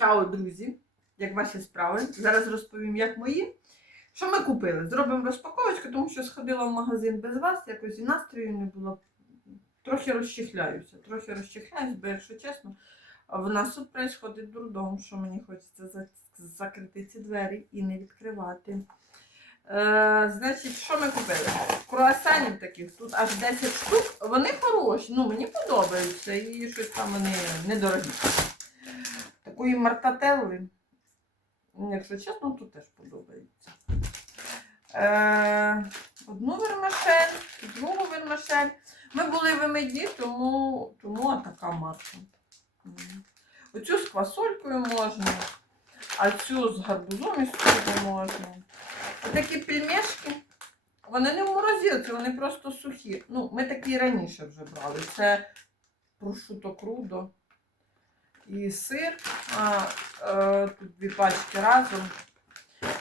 Чао, друзі! Як ваші справи? Зараз розповім, як мої. Що ми купили? Зробимо розпаковочку, тому що сходила в магазин без вас, якось і настрою не було. Трохи розчихляюся, трохи розчихляюсь, бо, якщо чесно, в нас тут відбувається дурдом, що мені хочеться закрити ці двері і не відкривати. Е, значить, що ми купили? Круасанів таких, тут аж 10 штук. Вони хороші, ну мені подобаються і щось там вони недорогі. Такої мартателли, якщо чесно, то теж подобається. Е, одну вермишель, другу вермишель. Ми були в Емеді, тому, тому така марка. Оцю з квасолькою можна, а цю з гарбузом і цукром можна. Такі пельмешки, вони не в морозилці, вони просто сухі. Ну, ми такі раніше вже брали. Це прошуто крудо і сир. А, е, тут дві пачки разом.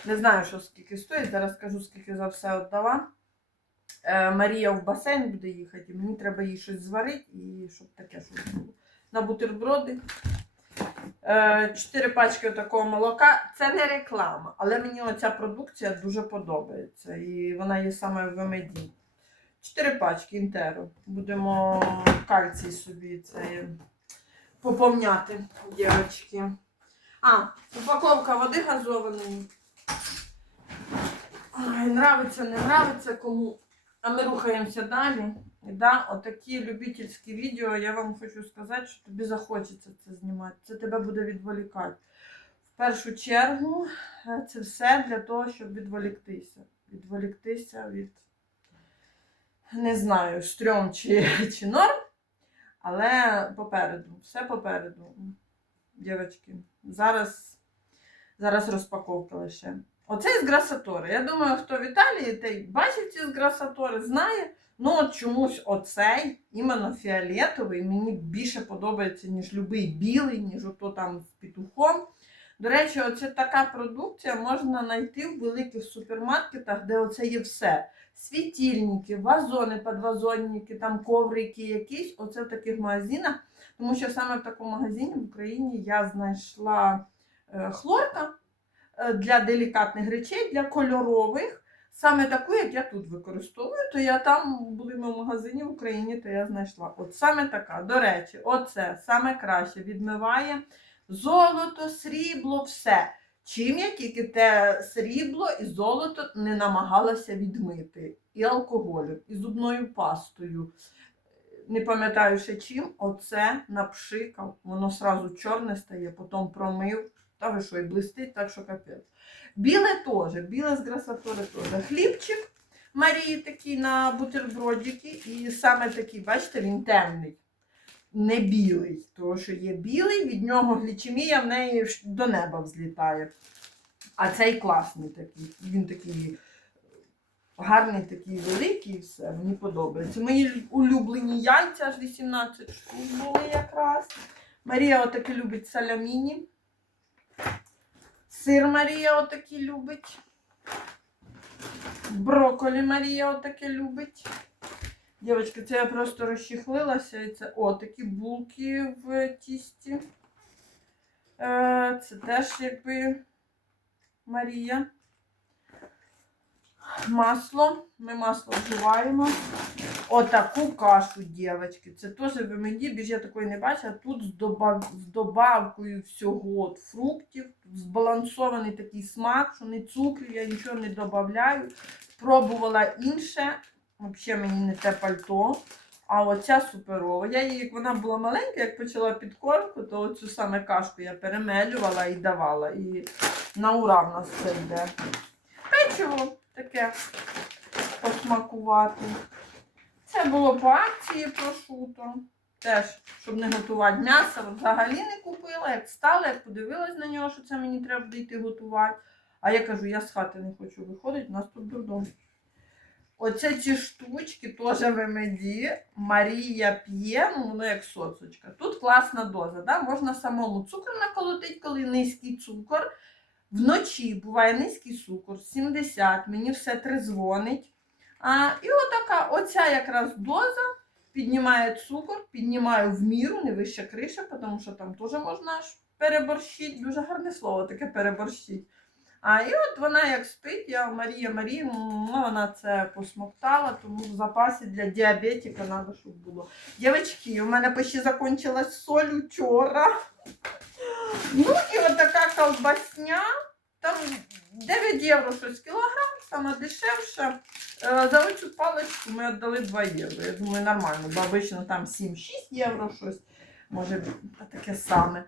Не знаю, що скільки стоїть. Зараз скажу, скільки за все віддала. Е, Марія в басейн буде їхати, і мені треба їй щось зварити і щоб таке щось було. На бутерброди. Е, Чотири пачки такого молока. Це не реклама, але мені оця продукція дуже подобається. І вона є саме в Емеді. Чотири пачки інтеро. Будемо кальцій собі це поповняти, дівчатки. А, упаковка води газованої. Ай, нравиться, не нравиться кому. А ми рухаємося далі. Да, отакі любительські відео, я вам хочу сказати, що тобі захочеться це знімати. Це тебе буде відволікати. В першу чергу е, це все для того, щоб відволіктися. Відволіктися від, не знаю, стрьом чи, чи норм. Але попереду, все попереду. Дівчатки, зараз, зараз розпаковка лише. Оцей з грасатори. Я думаю, хто в Італії той бачив ці з грасатори, знає. Ну, от чомусь оцей, іменно фіолетовий, мені більше подобається, ніж будь-який білий, ніж ото там з петухом. До речі, оце така продукція можна знайти в великих супермаркетах, де оце є все. Світильники, вазони, подвазонники, там коврики якісь. Оце в таких магазинах. Тому що саме в такому магазині в Україні я знайшла е, хлорка е, для делікатних речей, для кольорових. Саме таку, як я тут використовую, то я там були в магазині в Україні, то я знайшла. От саме така. До речі, оце саме краще відмиває золото, срібло, все. Чим я тільки те срібло і золото не намагалася відмити. І алкоголем, і зубною пастою. Не пам'ятаю ще чим, оце напшикав, воно сразу чорне стає, потім промив. Та що, і блистить, так що капець. Біле теж, біле з грасатори теж. Хлібчик Марії такий на бутербродики. І саме такий, бачите, він темний, не білий. Тому що є білий, від нього глічемія в неї до неба взлітає. А цей класний такий. Він такий гарний, такий великий, і все, мені подобається. Мої улюблені яйця аж 18 штук були якраз. Марія отаки любить саляміні. Сир Марія отакий любить. Брокколі Марія отаке любить. Дівчатки, це я просто розчехлилася. І це о, такі булки в тісті. Е, це теж якби Марія. Масло. Ми масло вживаємо. Отаку кашу, дівчатки. Це теж в мені, більше я такої не бачила. Тут з, добав... з добавкою всього от фруктів, збалансований такий смак, що не цукрів, я нічого не додаю. Пробувала інше, взагалі мені не те пальто. А оця суперова. Я її, як вона була маленька, як почала підкормку, то оцю саме кашку я перемелювала і давала. І на ура в нас це йде. Печиво таке посмакувати. Це було по акції прошуто. Теж, щоб не готувати м'ясо, взагалі не купила. Як встала, як подивилась на нього, що це мені треба буде йти готувати. А я кажу, я з хати не хочу виходити, у нас тут додому. Оце ці штучки теж в МД. Марія п'є, ну воно як соцочка. Тут класна доза. Да? Можна самому цукор наколотити, коли низький цукор. Вночі буває низький цукор, 70, мені все трезвонить. А, і отака, оця якраз доза піднімає цукор, піднімає в міру, не вища криша, тому що там теж можна аж переборщить, дуже гарне слово таке переборщить. А і от вона як спить, я Марія Марія, ну, вона це посмоктала, тому в запасі для діабетика треба, щоб було. Дівчатки, у мене почти закончилась соль учора. Ну і от така колбасня, там 9 євро щось кілограм, саме дешевше. Е, За оцю паличку ми віддали 2 євро. Я думаю, нормально, бо обично там 7-6 євро щось. Може таке саме.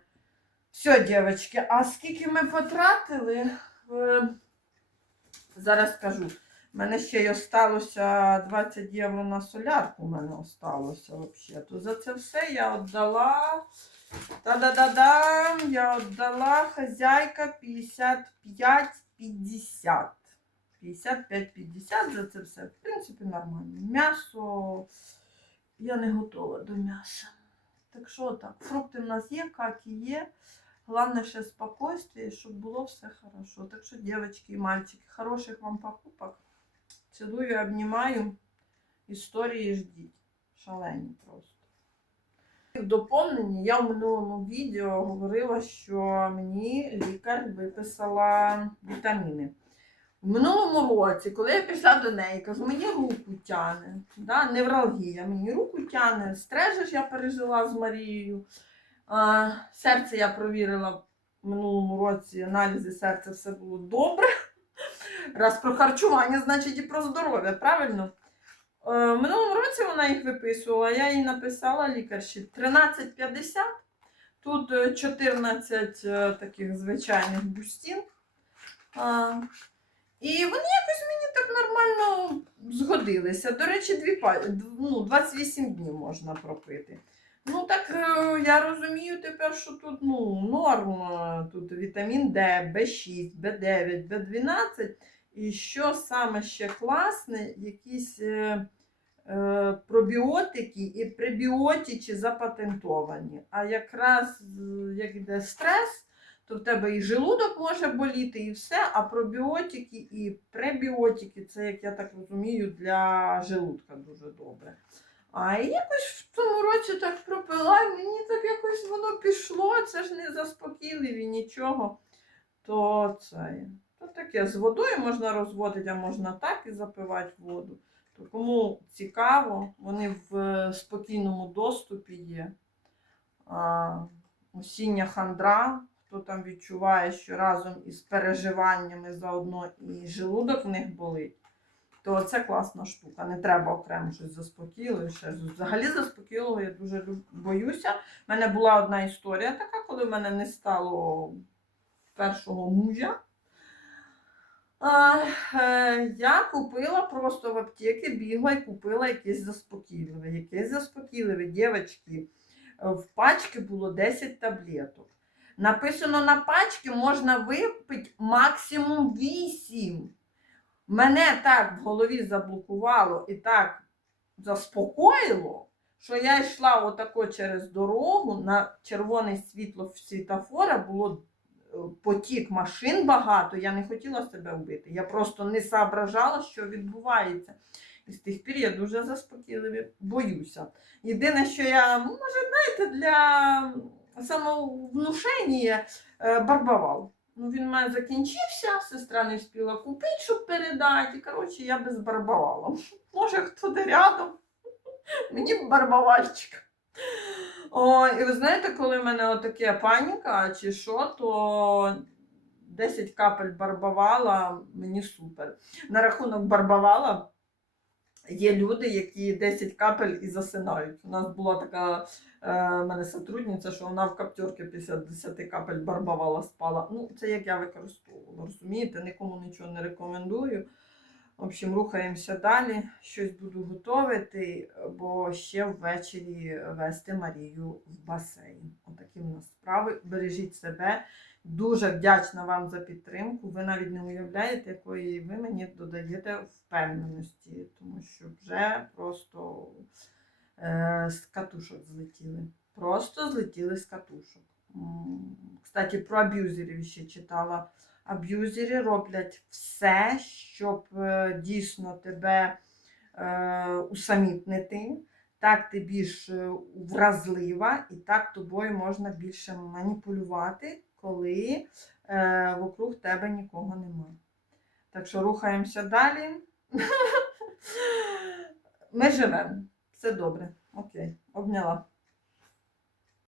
Все, дівчатки, а скільки ми потратили? Е, Зараз скажу. У мене ще й осталося 20 євро на солярку. У мене осталося взагалі. То за це все я віддала. Та-да-да-дам! Я віддала хазяйка 55-50. 55-50 за це все. В принципі, нормально. М'ясо я не готова до м'яса. Так що так, фрукти в нас є, какі є. Головне ще спокойствие, щоб було все хорошо. Так що, дівчатки і мальчики, хороших вам покупок. Цілую, обнімаю. Історії ждіть. Шалені просто. В доповненні я в минулому відео говорила, що мені лікар виписала вітаміни. В минулому році, коли я пішла до неї, кажу, мені руку тяне. Да? Невралгія, мені руку тяне. Стрежеш я пережила з Марією. Серце я провірила в минулому році, аналізи серця все було добре. Раз про харчування, значить і про здоров'я, правильно? Е, В минулому році вона їх виписувала, я їй написала лікарші 13,50. Тут е, 14 е, таких звичайних бустін. І вони якось мені так нормально згодилися. До речі, дві, ну, 28 днів можна пропити. Ну так е, я розумію тепер, що тут ну, норм. е, Тут вітамін Д, В6, В9, В12. І що саме ще класне, якісь е, е, пробіотики і пребіотики запатентовані. А якраз е, як йде стрес, то в тебе і желудок може боліти, і все, а пробіотики і пребіотики це, як я так розумію, для желудка дуже добре. А якось в тому році так пропила, і мені так якось воно пішло, це ж не заспокійливі нічого. То це. То таке з водою можна розводити, а можна так і запивати воду. То кому цікаво, вони в е, спокійному доступі є. А, осіння хандра, хто там відчуває, що разом із переживаннями заодно і желудок в них болить, то це класна штука. Не треба окремо щось заспокійливе. Взагалі заспокійливого я дуже боюся. У мене була одна історія така, коли в мене не стало першого мужа. Е, я купила просто в аптеки, бігла і купила якесь заспокійливе. Якесь заспокійливе, дівчатки. В пачці було 10 таблеток. Написано на пачці можна випити максимум 8. Мене так в голові заблокувало і так заспокоїло, що я йшла отако через дорогу на червоне світло світофора було е, потік машин багато, я не хотіла себе вбити. Я просто не соображала, що відбувається. І з тих пір я дуже заспокійливі, боюся. Єдине, що я, може, знаєте, для самовнушення е, барбавал. Ну, він в закінчився, сестра не встигла купити, щоб передати. І, коротше, я без барбавала. Може, хто де рядом. Мені б барбавальчик. О, і ви знаєте, коли в мене отаке паніка чи що, то 10 капель барбавала, мені супер. На рахунок барбавала є люди, які 10 капель і засинають. У нас була така е, мене сотрудниця, що вона в каптерці після 10 капель барбавала спала. Ну, це як я використовувала, розумієте, нікому нічого не рекомендую. В общем, рухаємося далі. Щось буду готувати, бо ще ввечері вести Марію в басейн. Отакі в нас справи. Бережіть себе. Дуже вдячна вам за підтримку. Ви навіть не уявляєте, якої ви мені додаєте впевненості, тому що вже просто е, з катушок злетіли. Просто злетіли з катушок. Кстати, про аб'юзерів ще читала. Аб'юзери роблять все, щоб е, дійсно тебе е, усамітнити, так ти більш е, вразлива, і так тобою можна більше маніпулювати, коли е, вокруг тебе нікого немає. Так що рухаємося далі. Ми живемо. Все добре. Окей, обняла.